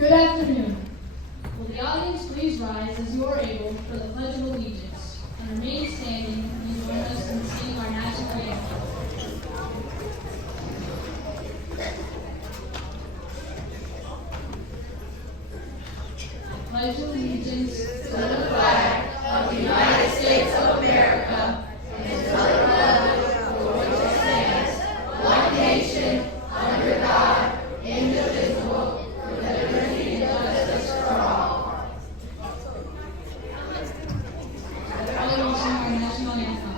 Good afternoon. Will the audience please rise as you are able for the Pledge of Allegiance and remain standing and join us in singing our national anthem. I pledge allegiance to the flag of the United States of America and to the republic for which it stands, one nation, under God, indivisible, with liberty and justice for all. I will sing our national anthem.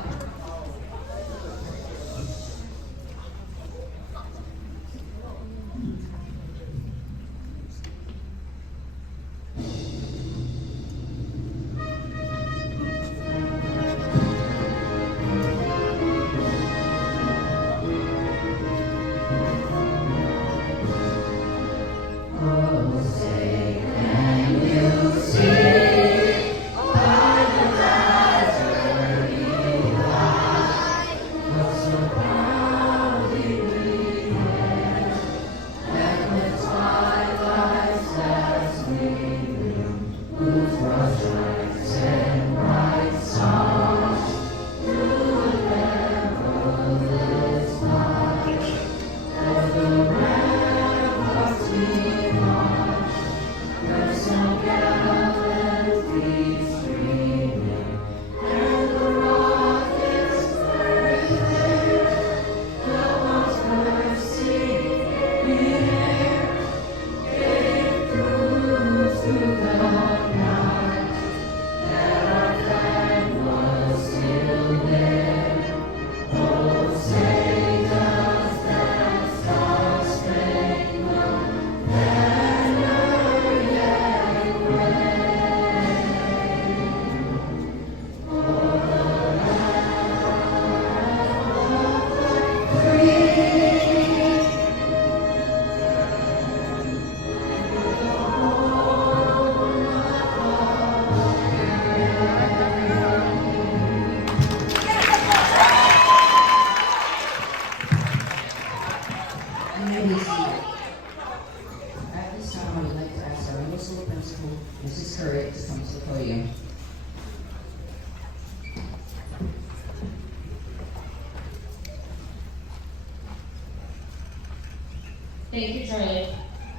Thank you, Charlie.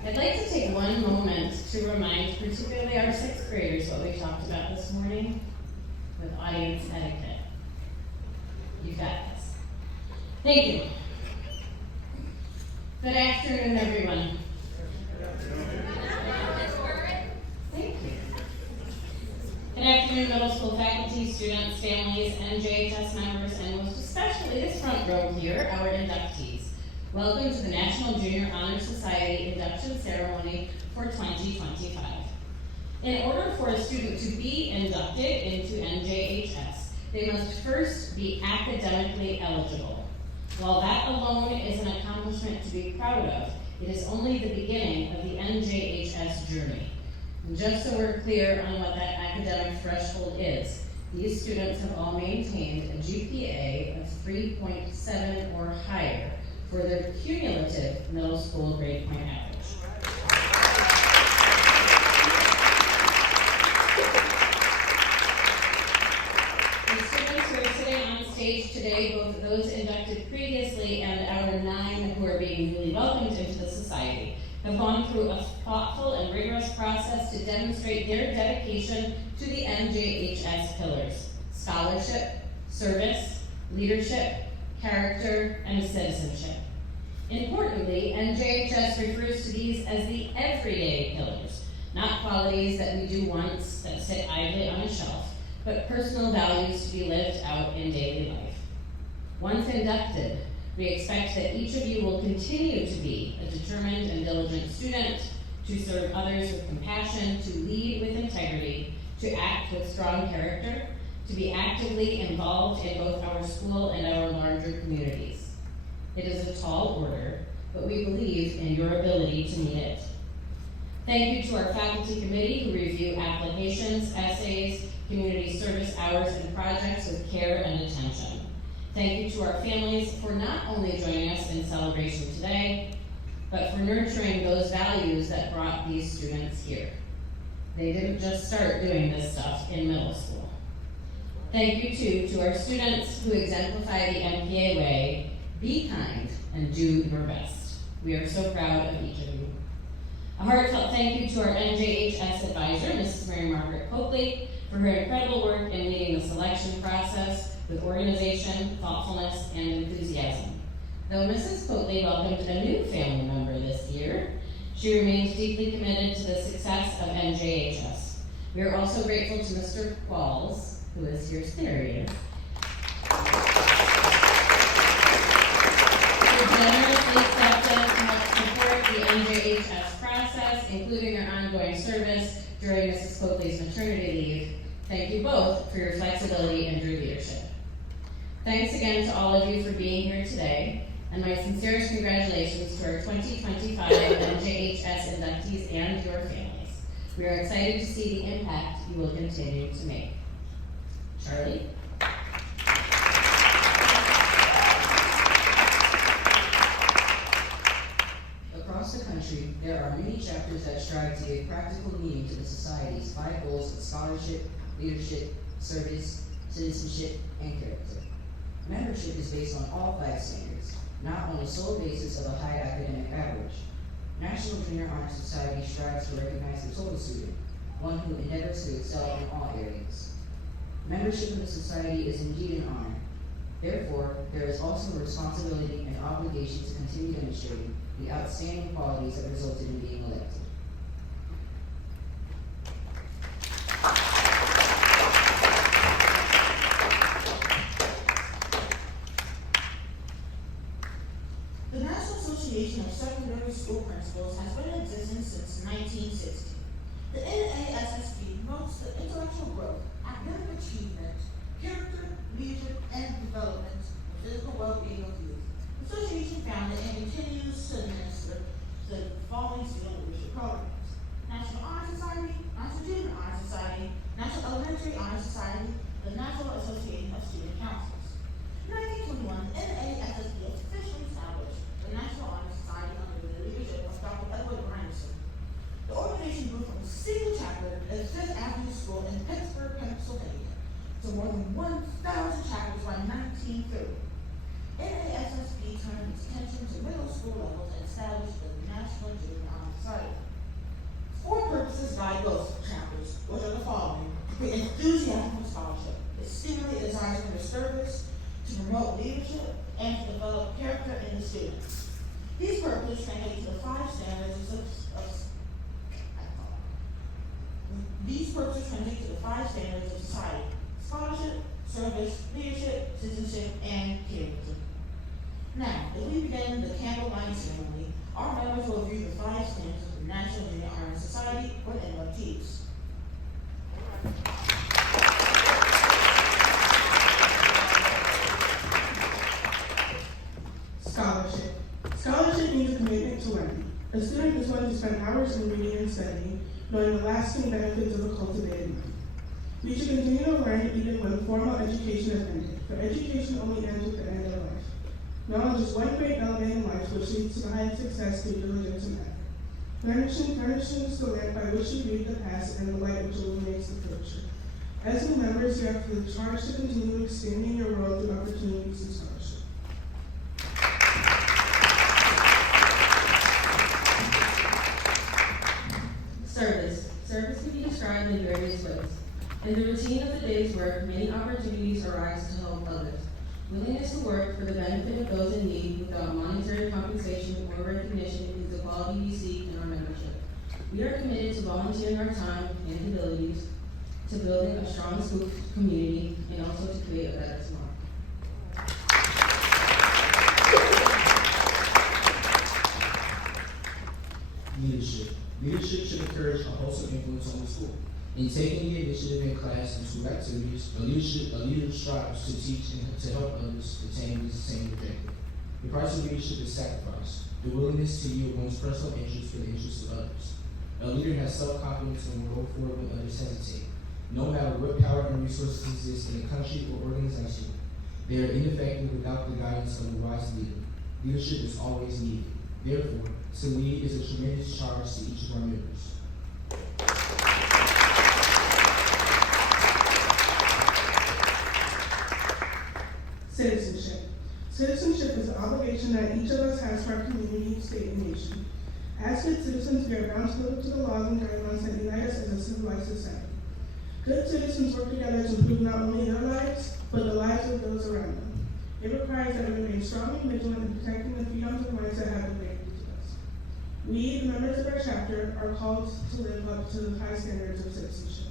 I'd like to take one moment to remind particularly our sixth graders what we talked about this morning with audience etiquette. You've got this. Thank you. Good afternoon, everyone. Thank you. Good afternoon, middle school faculty, students, families, NJHS members, and most especially this front row here, our inductees. Welcome to the National Junior Honor Society Induction Ceremony for 2025. In order for a student to be inducted into NJHS, they must first be academically eligible. While that alone is an accomplishment to be proud of, it is only the beginning of the NJHS journey. And just so we're clear on what that academic threshold is, these students have all maintained a GPA of 3.7 or higher for their cumulative middle school grade point average. The students who are sitting on stage today, both those inducted previously and our 9 who are being newly welcomed into the society, have gone through a thoughtful and rigorous process to demonstrate their dedication to the NJHS pillars: scholarship, service, leadership, character, and citizenship. Importantly, NJHS refers to these as the everyday pillars, not qualities that we do once that sit idly on a shelf, but personal values to be lived out in daily life. Once inducted, we expect that each of you will continue to be a determined and diligent student, to serve others with compassion, to lead with integrity, to act with strong character, to be actively involved in both our school and our larger communities. It is a tall order, but we believe in your ability to meet it. Thank you to our faculty committee who review applications, essays, community service hours, and projects with care and attention. Thank you to our families for not only joining us in celebration today, but for nurturing those values that brought these students here. They didn't just start doing this stuff in middle school. Thank you too to our students who exemplify the MPA way. Be kind and do your best. We are so proud of each of you. A heartfelt thank you to our NJHS advisor, Mrs. Mary Margaret Coakley, for her incredible work in leading the selection process with organization, thoughtfulness, and enthusiasm. Though Mrs. Coakley welcomed a new family member this year, she remains deeply committed to the success of NJHS. We are also grateful to Mr. Qualls, who is here, there he is, who generously stepped in to help support the NJHS process, including your ongoing service during Mrs. Coakley's maternity leave. Thank you both for your flexibility and your leadership. Thanks again to all of you for being here today, and my sincerest congratulations to our 2025 NJHS inductees and your families. We are excited to see the impact you will continue to make. Charlie? Across the country, there are many chapters that strive to give practical meaning to the Society's 5 goals of scholarship, leadership, service, citizenship, and character. Membership is based on all 5 standards, not on the sole basis of a high academic average. National Junior Honor Society strives to recognize the total student, one who endeavors to excel in all areas. Membership in the Society is indeed an honor. Therefore, there is also a responsibility and obligation to continue demonstrating the outstanding qualities that resulted in being elected. The National Association of Secondary School Principals has been in existence since 1960. The NASSP promotes the intellectual growth, academic achievement, character, leadership, and development, and physical well-being of youth. The association founded and continues to administer the following student leadership programs: National Honor Society, National Junior Honor Society, National Elementary Honor Society, the National Association of Student Councils. In 1921, the NASSP officially established the National Honor Society under the leadership of Dr. Edward Grindson. The organization grew from a single chapter at Fifth Avenue School in Pittsburgh, Pennsylvania, to more than 1,000 chapters by 1930. NASSP turned its attention to middle school levels and established the National Junior Honor Society. 4 purposes guide both chapters, which are the following: to create enthusiasm for scholarship, to stimulate desires for service, to promote leadership, and to develop character in the students. These purposes translate to the 5 standards of society: scholarship, service, leadership, citizenship, and character. Now, as we begin the candle lighting ceremony, our members will review the 5 standards of the National Junior Honor Society with inductees. Scholarship. Scholarship means a commitment to learning. A student is one to spend hours in reading and studying, knowing the lasting benefits of a cultivated mind. We should continue to learn even when formal education is ended, for education only ends with the end of life. Knowledge is one great element in life which leads to the highest success through diligence and effort. Furnishing is the lamp by which you read the past and the light which illuminates the future. As new members, you have the charge to continue expanding your world through opportunities and scholarship. Service. Service can be described in various ways. In the routine of the day's work, many opportunities arise to help others. Willingness to work for the benefit of those in need without monetary compensation or recognition is the quality we seek in our membership. We are committed to volunteering our time and abilities to building a strong school community and also to create a better tomorrow. Leadership. Leadership should encourage a wholesome influence on the school. In taking the initiative in class and school activities, a leader strives to teach and to help others attain the same objective. The price of leadership is sacrifice, the willingness to yield one's personal interests for the interests of others. A leader has self-confidence and will go forward when others hesitate. No matter what power and resources exist in a country or organization, they are ineffective without the guidance of a wise leader. Leadership is always needed. Therefore, to lead is a tremendous charge to each of our members. Citizenship. Citizenship is an obligation that each of us has for our community, state, and nation. As good citizens, we are bound to live up to the laws and guidelines that unite us as a civilized society. Good citizens work together to improve not only their lives, but the lives of those around them. It requires that we remain strong and vigilant in protecting the freedoms and rights that have been granted to us. We, the members of our chapter, are called to live up to the high standards of citizenship.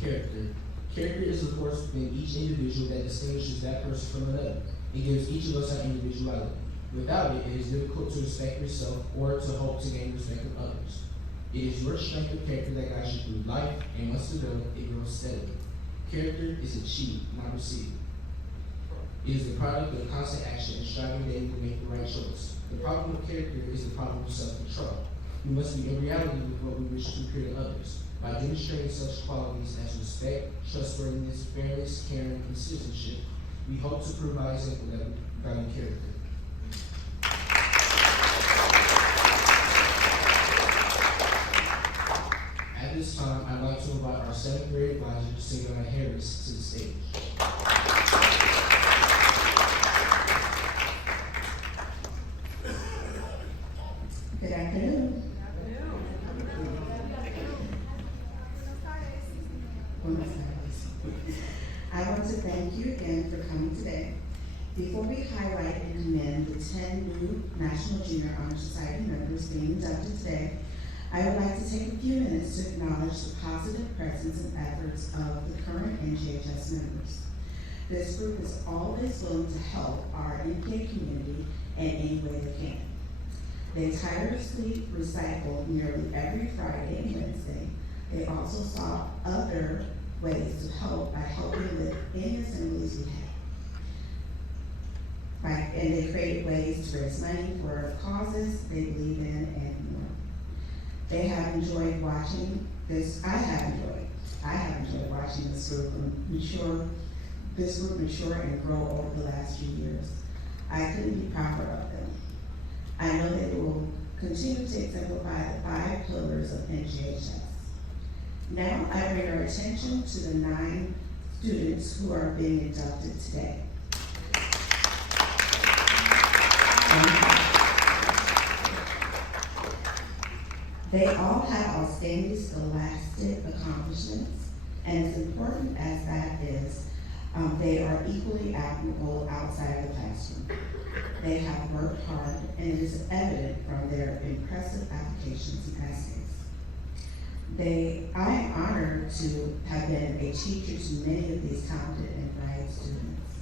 Character. Character is the force within each individual that distinguishes that person from another. It gives each of us our individuality. Without it, it is difficult to respect yourself or to hope to gain respect of others. It is your strength of character that guides you through life, and once developed, it grows steadily. Character is achieved, not received. It is the product of constant action and striving daily to make the right choice. The problem with character is the problem of self-control. We must be in reality with what we wish to appear to others. By demonstrating such qualities as respect, trustworthiness, fairness, caring, and citizenship, we hope to prove by example that we value character. At this time, I'd like to invite our 7th grade advisor, Signora Harris, to the stage. Good afternoon. I want to thank you again for coming today. Before we highlight and commend the 10 new National Junior Honor Society members being inducted today, I would like to take a few minutes to acknowledge the positive presence and efforts of the current NJHS members. This group is always willing to help our NPA community in any way they can. They tirelessly recycle nearly every Friday and Wednesday. They also saw other ways to help by helping with any assemblies we have. And they created ways to raise money for causes they believe in and more. They have enjoyed watching this. I have enjoyed watching this group mature and grow over the last few years. I couldn't be prouder of them. I know that they will continue to exemplify the 5 pillars of NJHS. Now I bring our attention to the 9 students who are being inducted today. They all have outstanding scholastic accomplishments, and as important as that is, they are equally admirable outside of the classroom. They have worked hard, and it is evident from their impressive applications and essays. I am honored to have been a teacher to many of these talented and bright students.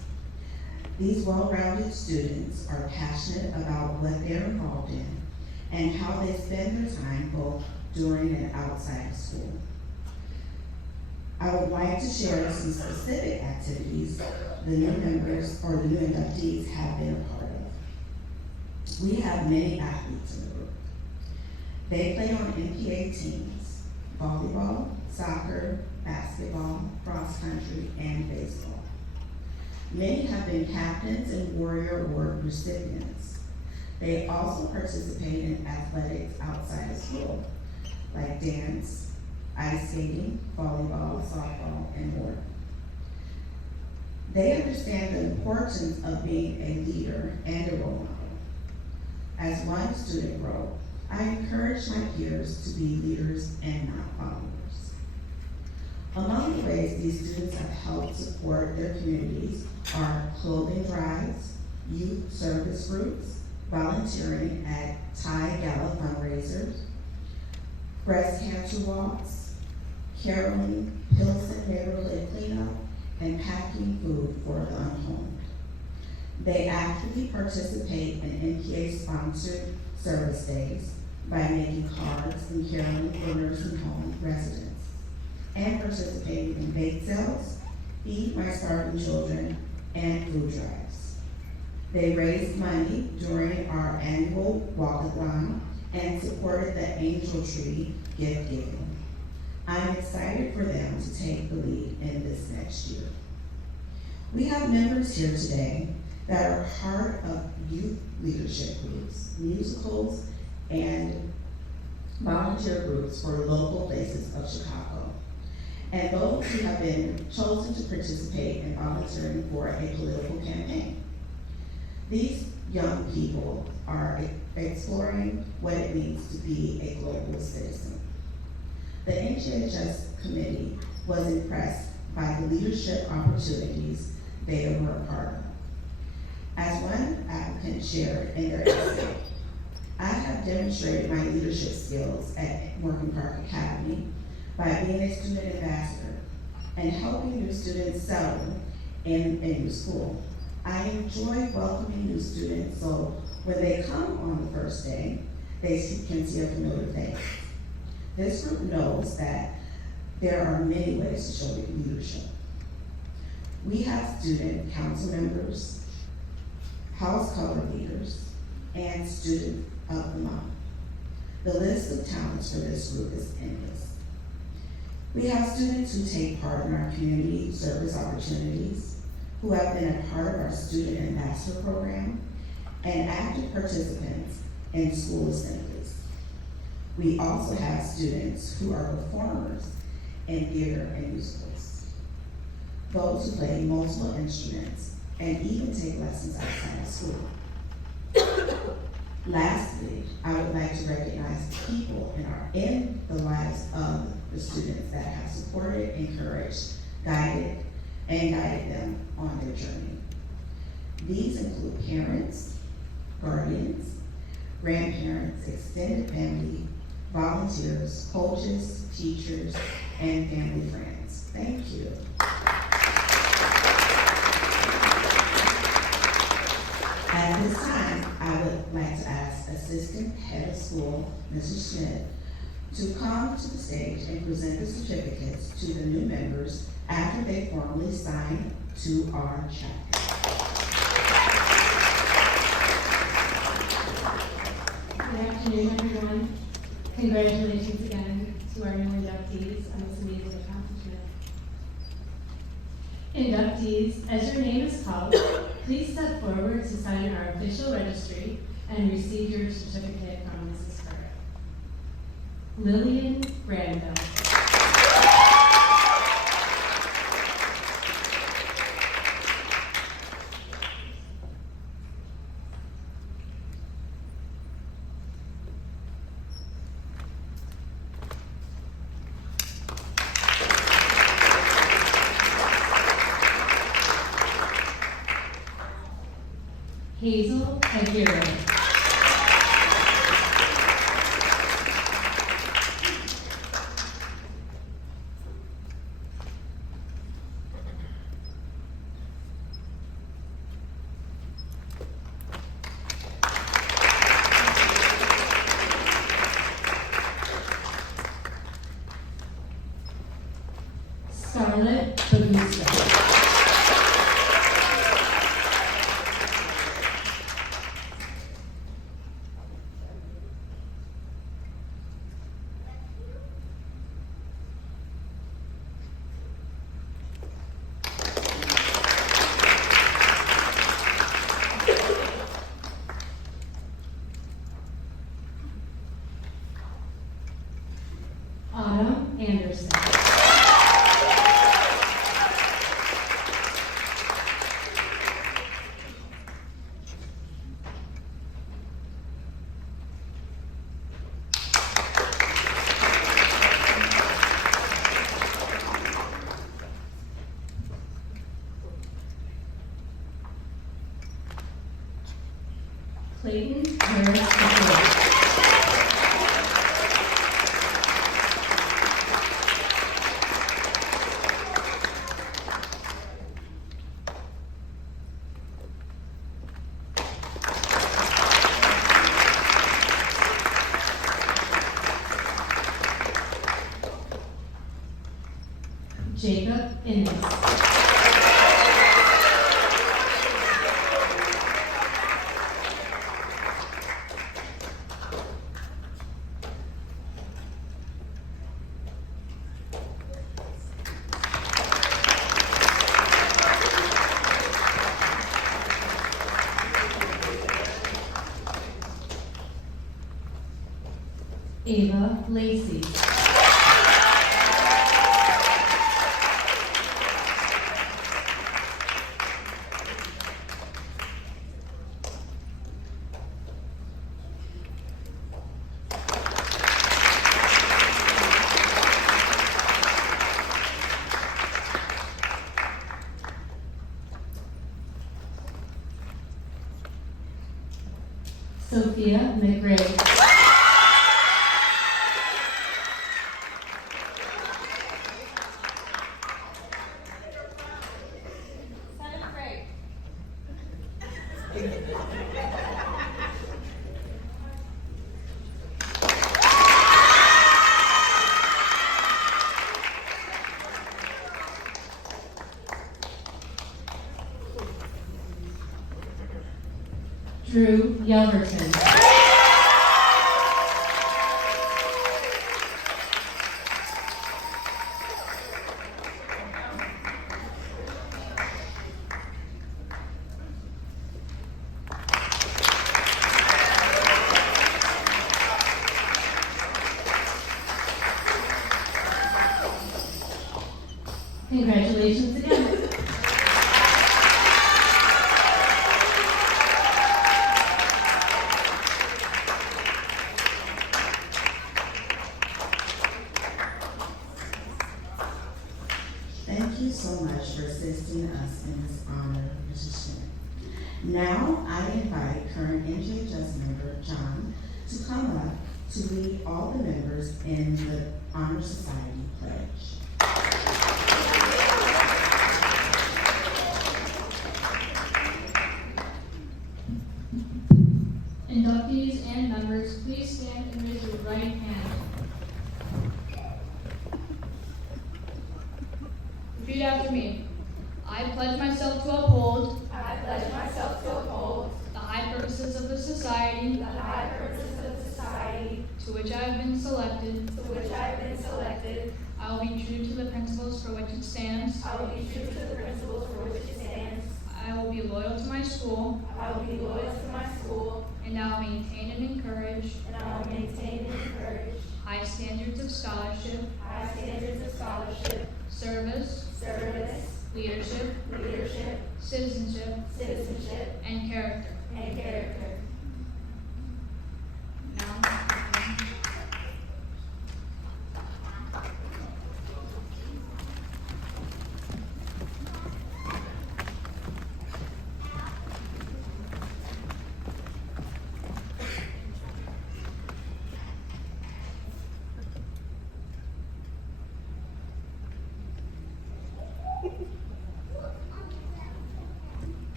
These well-rounded students are passionate about what they're involved in and how they spend their time both during and outside of school. I would like to share some specific activities the new members or the new inductees have been a part of. We have many athletes in the group. They play on NPA teams: volleyball, soccer, basketball, cross country, and baseball. Many have been captains and Warrior Award recipients. They also participate in athletics outside of school, like dance, ice skating, volleyball, softball, and more. They understand the importance of being a leader and a role model. As one student wrote, I encourage my peers to be leaders and not followers. Among the ways these students have helped support their communities are clothing drives, youth service groups, volunteering at Thai Gala fundraisers, breast cancer walks, caroling, Pilsen neighborhood cleanup, and packing food for the unhomed. They actively participate in NPA-sponsored service days by making cards and caroling for nursing home residents, and participating in bake sales, Feed My Starving Children, and food drives. They raised money during our annual walkathon and supported the Angel Tree gift giving. I'm excited for them to take the lead in this next year. We have members here today that are part of youth leadership groups, musicals, and volunteer groups for local places of Chicago, and those who have been chosen to participate in volunteering for a political campaign. These young people are exploring what it means to be a global citizen. The NJHS committee was impressed by the leadership opportunities they were a part of. As one applicant shared in their essay, I have demonstrated my leadership skills at Morgan Park Academy by being a student ambassador and helping new students settle in a new school. I enjoy welcoming new students, so when they come on the first day, they can see a familiar face. This group knows that there are many ways to show leadership. We have student council members, house color leaders, and student of the month. The list of talents for this group is endless. We have students who take part in our community service opportunities, who have been a part of our student ambassador program, and active participants in school assemblies. We also have students who are performers in theater and musicals, those who play multiple instruments and even take lessons outside of school. Lastly, I would like to recognize the people in the lives of the students that have supported, encouraged, guided them on their journey. These include parents, guardians, grandparents, extended family, volunteers, coaches, teachers, and family friends. Thank you. At this time, I would like to ask Assistant Head of School, Mrs. Schmidt, to come to the stage and present the certificates to the new members after they formally sign to our chapter. Good afternoon, everyone. Congratulations again to our new inductees on this amazing accomplishment. Inductees, as your name is called, please step forward to sign our official registry and receive your certificate from Mrs. Carter. Lillian Granville. Hazel Aguirre. Scarlett Bagusta. Autumn Anderson. Clayton Harris McCoy. Jacob Innes. Ava Lacey. Sophia McRae. Drew Yelverton. Congratulations again. Thank you so much for assisting us in this honor position. Now, I invite current NJHS member John to come up to lead all the members in the Honor Society Pledge. Inductees and members, please stand and raise your right hand. Repeat after me. I pledge myself to uphold. I pledge myself to uphold the high purposes of the society the high purposes of society to which I have been selected. to which I have been selected. I will be true to the principles for which it stands. I will be true to the principles for which it stands. I will be loyal to my school, I will be loyal to my school, and I will maintain and encourage and I will maintain and encourage high standards of scholarship, high standards of scholarship, service, service, leadership, citizenship, citizenship, and character. and character. Now,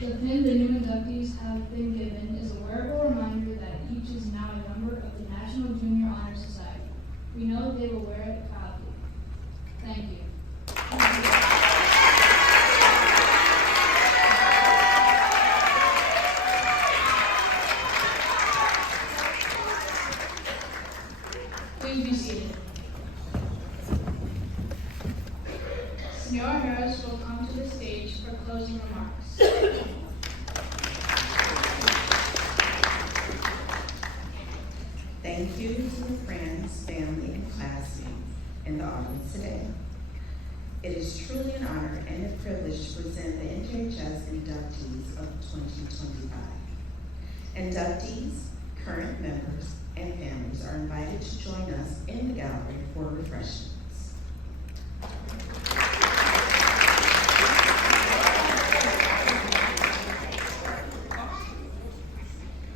the pin the new inductees have been given is a wearable reminder that each is now a member of the National Junior Honor Society. We know they will wear it proudly. Thank you. Please be seated. Senor Harris will come to the stage for closing remarks. Thank you to the friends, family, and classmates in the audience today. It is truly an honor and a privilege to present the NJHS inductees of 2025. Inductees, current members, and families are invited to join us in the gallery for refreshments.